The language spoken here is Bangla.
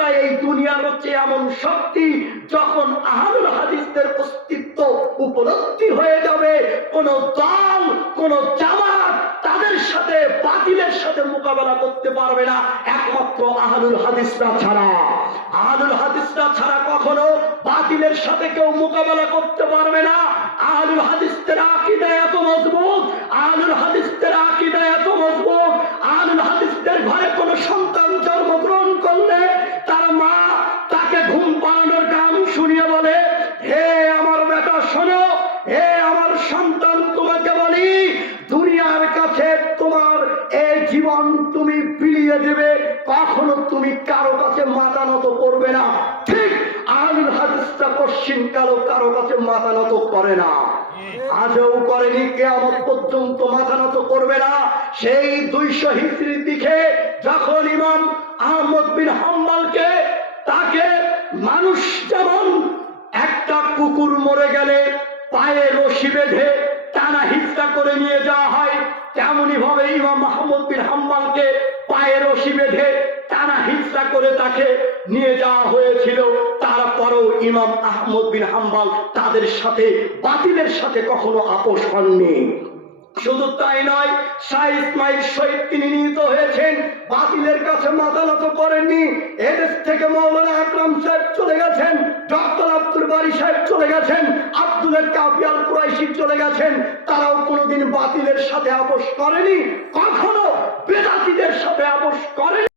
হাদিসরা এই দুনিয়ার হচ্ছে এমন শক্তি, যখন আহলুল হাদিসদের অস্তিত্ব উপলব্ধি হয়ে যাবে, কোন দল কোন জামাত তাদের সাথে বাতিলের সাথে মোকাবেলা করতে পারবে না, একমাত্র আহলুল হাদিসরা ছাড়া। আহলুল হাদিসরা ছাড়া কখনো বাতিলের সাথে কেউ মোকাবেলা করতে পারবে না। আহলুল হাদিসদের আকীদা এত মজবুত, আহলুল হাদিসদের আকীদা এত মজবুত, আহলুল হাদিসদের ঘরে কোনো সন্তান জন্মগ্রহণ করলে তার মা তাকে ঘুম পাড়ানোর গান শুনিয়ে বলে, হে আমার বেটা শোনো, হে আমার সন্তান, তোমাকে বলি দুনিয়ার কাছে তোমার এই জীবন তুমি বিলিয়ে দেবে, কখনো তুমি কারো কাছে মাথা নত করবে না। ঠিক আহলুল হাদিসরা কশিন কারো কাছে মাথা নত করে না, আজও করেনি, কিয়ামত পর্যন্ত মাথা নত করবে না। সেই 200 হিজরির দিকে যখন ইমাম আহমদ বিন হাম্বলকে তাকে মানুষ যেমন একটা কুকুর মরে গেলে পায়ে রশি বেঁধে টানা হিচড়া করে নিয়ে যাওয়া হয়, তেমনি ভাবে ইমাম আহমদ বিন হাম্বলকে পায়ে রশি বেঁধে টানা হিচড়া করে তাকে নিয়ে যাওয়া হয়েছিল। তারপরও ইমাম আহমদ বিন হাম্বল তাদের সাথে বাতিলের সাথে কখনো আপোষ হননি। শুধু তাই নয়, শাহ ইসমাইল শহীদ তিনি নিহত হয়েছেন, বাতিলের কাছে মাথা নত করেননি। এদেশ থেকে মাওলানা আকরাম সাহেব চলে গেছেন, ডক্টর আব্দুল বারী সাহেব চলে গেছেন, আব্দুল কাফি আল কুরাইশি চলে গেছেন, তারাও কোনোদিন বাতিলের সাথে আপোষ করেনি, কখনো বেদাতীদের সাথে আপোষ করেনি।